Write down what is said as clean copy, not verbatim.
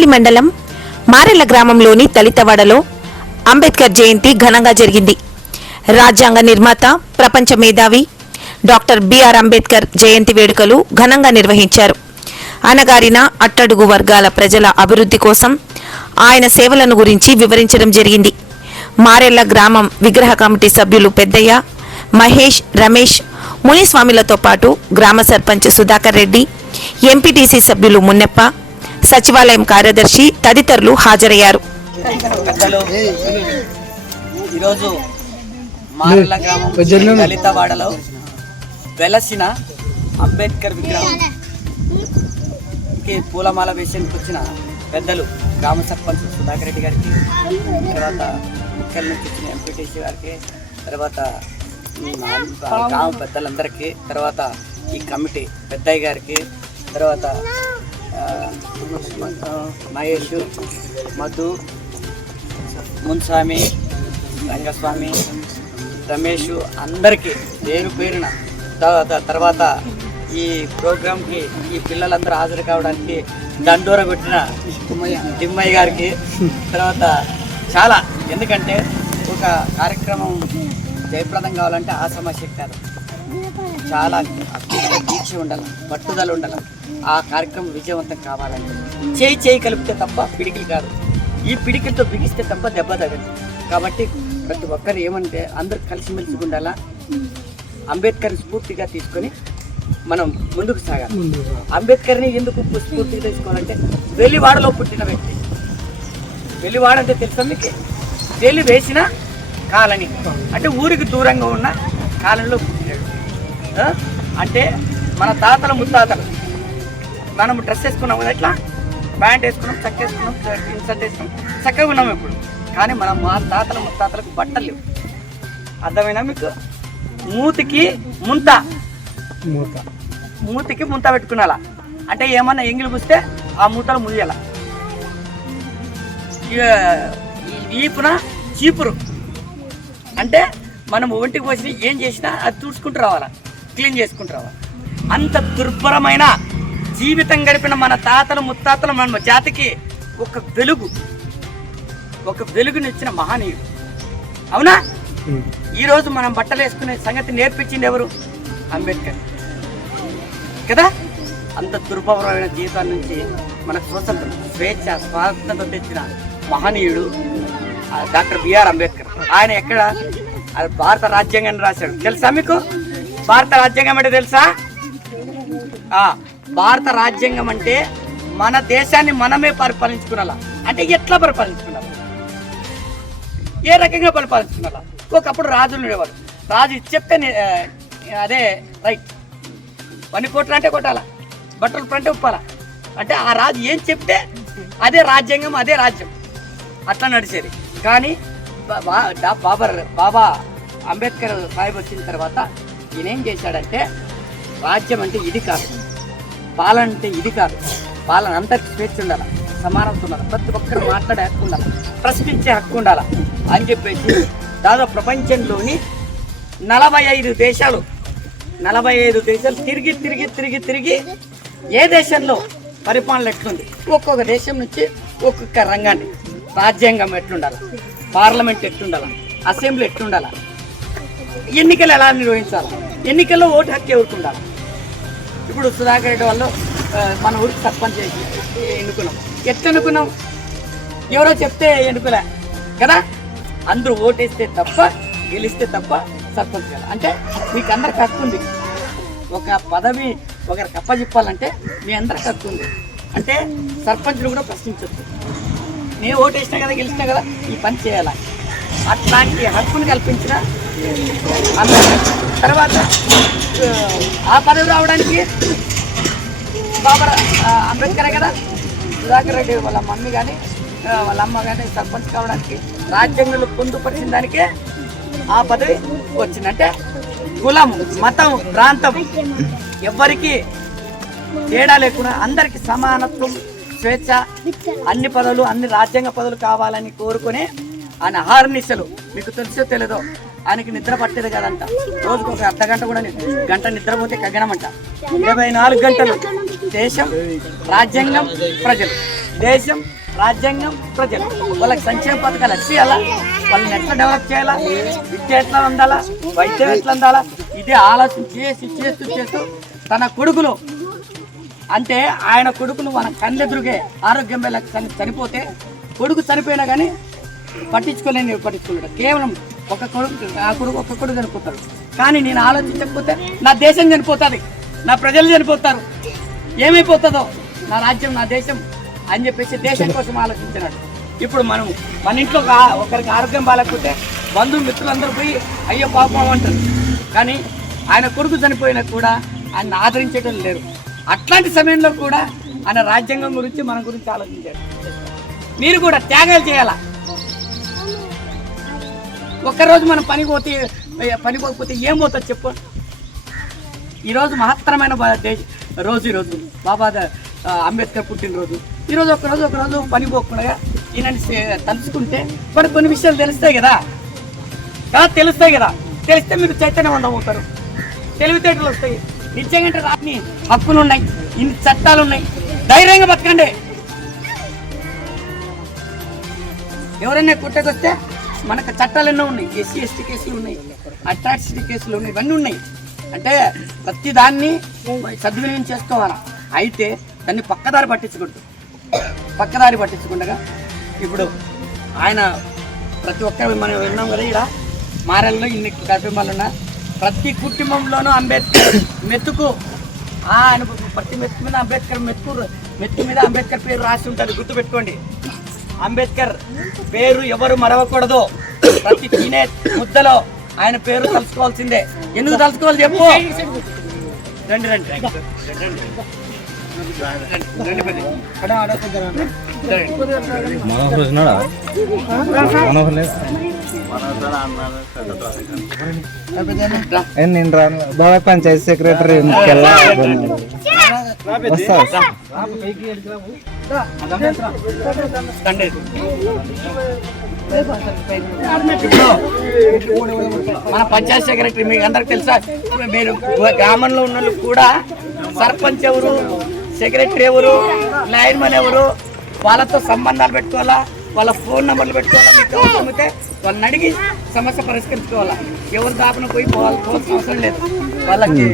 తెనాలి మండలం మారెళ్ల గ్రామంలోని దళితవాడలో అంబేద్కర్ జయంతి ఘనంగా జరిగింది. రాజ్యాంగ నిర్మాత, ప్రపంచ మేధావి డాక్టర్ బిఆర్ అంబేద్కర్ జయంతి వేడుకలు ఘనంగా నిర్వహించారు. అణగారిన అట్టడుగు వర్గాల ప్రజల అభివృద్ధి కోసం ఆయన సేవలను గురించి వివరించడం జరిగింది. మారెళ్ల గ్రామం విగ్రహ కమిటీ సభ్యులు పెద్దయ్య, మహేష్, రమేష్, మునిస్వామిలతో పాటు గ్రామ సర్పంచ్ సుధాకర్ రెడ్డి, ఎంపీటీసీ సభ్యులు మున్నెప్ప, సచివాలయం కార్యదర్శి తదితరులు హాజరయ్యారు. ఈరోజు మారెళ్ల గ్రామం దళితవాడలో వెలసిన అంబేద్కర్ విగ్రహంకి పూలమాల వేసేందుకు వచ్చిన పెద్దలు గ్రామ సర్పంచ్ సుధాకర్ రెడ్డి గారికి, తర్వాత ముఖ్యాల నుంచి వచ్చిన ఎంపీటీసీ గారికి, తర్వాత గ్రామ పెద్దలందరికీ, తర్వాత ఈ కమిటీ పెద్దయ్య గారికి, తర్వాత మహేష్, మధు, మున్స్వామి, రంగస్వామి, రమేష్ అందరికీ పేరు పేరున, తర్వాత ఈ ప్రోగ్రాంకి ఈ పిల్లలందరూ హాజరు కావడానికి దండోర కొట్టిన తిమ్మయ్య గారికి, తర్వాత చాలా, ఎందుకంటే ఒక కార్యక్రమం జయప్రదం కావాలంటే ఆ సమస్య కాదు, చాలా దీక్ష ఉండాలి, పట్టుదల ఉండాలి. ఆ కార్యక్రమం విజయవంతం కావాలంటే చేయి కలిపితే తప్ప పిడికిలు కాదు, ఈ పిడికిలతో బిగిస్తే తప్ప దెబ్బ తగదు. కాబట్టి ప్రతి ఒక్కరు ఏమంటే అందరూ కలిసిమెలిసి ఉండాలా, అంబేద్కర్ స్ఫూర్తిగా తీసుకొని మనం ముందుకు సాగాలి. అంబేద్కర్ని ఎందుకు స్ఫూర్తిగా తీసుకోవాలంటే వెలివాడలో పుట్టిన వ్యక్తి. వెలివాడ అంటే తెలుసా మీకు? వెలి వేసిన కాలనీ అంటే ఊరికి దూరంగా ఉన్న కాలనీలో పుట్టినాడు. అంటే మన తాతల ముత్తాతలు మనం డ్రెస్ వేసుకున్నాం కదా, ఇట్లా ప్యాంట్ వేసుకున్నాం, చక్క వేసుకున్నాం, ఇన్సర్ట్ వేసుకున్నాం, చక్కగా ఉన్నాం ఇప్పుడు. కానీ మనం మా తాతల ముత్తాతలకు బట్టలు లేవు. అర్థమైనా మీకు? మూతికి ముంత పెట్టుకున్నాలా అంటే ఏమన్నా ఎంగిలి పూస్తే ఆ మూతలు ముయ్యాల. వీపున చీపురు అంటే మనం ఒంటికి పోసి ఏం చేసినా అది తుడుచుకుంటూ రావాలా, క్లీన్ చేసుకుంటూ రావాలి. అంత దుర్భరమైన జీవితం గడిపిన మన తాతలు ముత్తాతలు మన జాతికి ఒక వెలుగునిచ్చిన మహనీయుడు. అవునా? ఈరోజు మనం బట్టలు వేసుకునే సంగతి నేర్పించింది ఎవరు? అంబేద్కర్ కదా. అంత దుర్భరమైన జీవితాల నుంచి మనకు స్వతంత్రం, స్వేచ్ఛ, స్వాతంత్రం తెచ్చిన మహనీయుడు డాక్టర్ బిఆర్ అంబేద్కర్. ఆయన ఎక్కడ భారత రాజ్యాంగాన్ని రాశాడు తెలుసా మీకు? భారత రాజ్యాంగం అంటే తెలుసా? భారత రాజ్యాంగం అంటే మన దేశాన్ని మనమే పరిపాలించుకున్నాలా. అంటే ఎట్లా పరిపాలించుకున్నాలా, ఏ రకంగా పరిపాలించుకున్నాలా. ఒకప్పుడు రాజులు ఉండేవారు, రాజు చెప్తే అదే రైట్, పని కొట్టాలంటే అంటే కొట్టాలా, బట్టలు అంటే ఉప్పాలా. అంటే ఆ రాజు ఏం చెప్తే అదే రాజ్యాంగం, అదే రాజ్యం, అట్లా నడిచేది. కానీ బాబా అంబేద్కర్ సాహిబ్ వచ్చిన తర్వాత ఈయన ఏం చేశాడంటే, రాజ్యం అంటే ఇది కాదు, పాలన అంటే ఇది కాదు, పాలన అందరికి స్వేచ్ఛ ఉండాలి, సమానత్వం ఉండాలి, ప్రతి ఒక్కరు మాట్లాడే హక్కు ఉండాలి, ప్రశ్నించే హక్కు ఉండాలి అని చెప్పేసి దాదాపు ప్రపంచంలోని 45 దేశాలు తిరిగి ఏ దేశంలో పరిపాలన ఎట్లుంది, ఒక్కొక్క దేశం నుంచి ఒక్కొక్క రంగాన్ని, రాజ్యాంగం ఎట్లుండాలి, పార్లమెంట్ ఎట్లుండాలి, అసెంబ్లీ ఎట్లుండాలి, ఎన్నికలు ఎలా నిర్వహించాలి, ఎన్నికల్లో ఓటు హక్కు ఎవరికి ఉండాలి. ఇప్పుడు సుధాకర్ రెడ్డి వాళ్ళు మన ఊరికి సర్పంచ్ చేసి ఎన్నుకున్నాం. ఎట్లా ఎన్నుకున్నాం? ఎవరో చెప్తే ఎన్నుకోలే కదా. అందరూ ఓటేస్తే తప్ప, గెలిస్తే తప్ప సర్పంచ్ కదా. అంటే మీకు అందరికి హక్కు ఉంది. ఒక పదవి ఒకరికి అప్పచెప్పాలంటే మీ అందరికి హక్కు ఉంది. అంటే సర్పంచ్లు కూడా ప్రశ్నించవచ్చు, నేను ఓటేసినా కదా, గెలిచినా కదా, ఈ పని చేయాలా, అట్లాంటి హక్కును కల్పించిన తర్వాత ఆ పదవి రావడానికి బాబా అంబేద్కరే కదా. సుధాకర్ రెడ్డి వాళ్ళ మమ్మీ కానీ వాళ్ళ అమ్మ కానీ సర్పంచ్ కావడానికి రాజ్యాంగంలో పొందుపరిచిన దానికే ఆ పదవి వచ్చిందంటే కులం, మతం, ప్రాంతం ఎవ్వరికి తేడా లేకుండా అందరికి సమానత్వం, స్వేచ్ఛ, అన్ని పదవులు, అన్ని రాజ్యాంగ పదవులు కావాలని కోరుకునే ఆయన అహర్నిశలు. మీకు తెలుసో తెలియదో ఆయనకి నిద్ర పట్టేది కదంట. రోజుకు ఒక అర్ధగంట కూడా గంట నిద్రపోతే కగ్గనమంట. 24 గంటలు దేశం, రాజ్యాంగం, ప్రజలు దేశం, రాజ్యాంగం, ప్రజలు వాళ్ళకి సంక్షేమ పథకాలు వచ్చేయాలా, వాళ్ళని ఎట్లా డెవలప్ చేయాలా, విద్య ఎట్లా అందాలా, వైద్యం ఎట్లా అందాలా, ఇదే ఆలోచన చేస్తూ తన కొడుకులు అంటే ఆయన కొడుకులు మన కళ్ళెదురుగే ఆరోగ్యం వల్ల చనిపోతే కొడుకు చనిపోయినా కానీ పట్టించుకోలేడు. కేవలం ఒక్క కొడుకు చనిపోతాడు. కానీ నేను ఆలోచించకపోతే నా దేశం చనిపోతుంది, నా ప్రజలు చనిపోతారు, ఏమైపోతుందో నా రాజ్యం, నా దేశం అని చెప్పేసి దేశం కోసం ఆలోచించినాడు. ఇప్పుడు మనం మన ఇంట్లో ఒకరికి ఆరోగ్యం బాగాలేకపోతే బంధుమిత్రులందరూ పోయి అయ్యో పాపం అంటారు. కానీ ఆయన కొడుకు చనిపోయినా కూడా ఆయన ఆదరించేటోళ్ళు లేరు. అట్లాంటి సమయంలో కూడా ఆయన రాజ్యాంగం గురించి మన గురించి ఆలోచించాడు. మీరు కూడా త్యాగాలు చేయాలా. ఒక్కరోజు మనం పని పోకపోతే ఏం పోతుంది చెప్పు. ఈరోజు మహత్తరమైన రోజు ఈరోజు బాబా అంబేద్కర్ పుట్టినరోజు. ఈరోజు ఒకరోజు పని పోకుండా ఈయనని తలుచుకుంటే మనకు కొన్ని విషయాలు తెలుస్తాయి కదా. తెలిస్తే మీరు చైతన్యవంతం అవుతారు, తెలివితేటలు వస్తాయి. నిజంగా రాని హక్కులు ఉన్నాయి, ఇన్ని చట్టాలు ఉన్నాయి, ధైర్యంగా బతకండి. ఎవరైనా కుట్టకొస్తే మనకు చట్టాలు ఎన్నో ఉన్నాయి. ఎస్సీ ఎస్టీ కేసులు ఉన్నాయి, అట్రాసిటీ కేసులు ఉన్నాయి, ఇవన్నీ ఉన్నాయి. అంటే ప్రతి దాన్ని సద్వినియోగం చేసుకోవాలా. అయితే దాన్ని పక్కదారి పట్టించకుండా ఇప్పుడు ఆయన ప్రతి ఒక్కరు మనం విన్నాం కదా, ఇక్కడ మారెల్లో ఇన్ని కుటుంబాలు ఉన్నా ప్రతి కుటుంబంలోనూ అంబేద్కర్ మెతుకు ఆయన ప్రతి మెతుకు మీద అంబేద్కర్ పేరు రాసి ఉంటుంది. గుర్తుపెట్టుకోండి, అంబేద్కర్ పేరు ఎవరు మరవకూడదు. ప్రతి తినే ముద్దలో ఆయన పేరు తలుచుకోవాల్సిందే. ఎందుకు తలుచుకోవాలి చెప్పు. రండి నేను రాను బాబా, పంచాయతీ సెక్రటరీ మన పంచాయతీ సెక్రటరీ మీకు అందరికి తెలుసా. మీరు గ్రామంలో ఉన్న వాళ్ళు కూడా సర్పంచ్ ఎవరు, సెక్రటరీ ఎవరు, లైన్మన్ ఎవరు, వాళ్ళతో సంబంధాలు పెట్టుకోవాలా, వాళ్ళ ఫోన్ నెంబర్లు పెట్టుకోవాలా. మీకు అవసరమైతే వాళ్ళని అడిగి సమస్య పరిష్కరించుకోవాలా. ఎవరు దాపున పోవాల్సిన అవసరం లేదు. వాళ్ళకి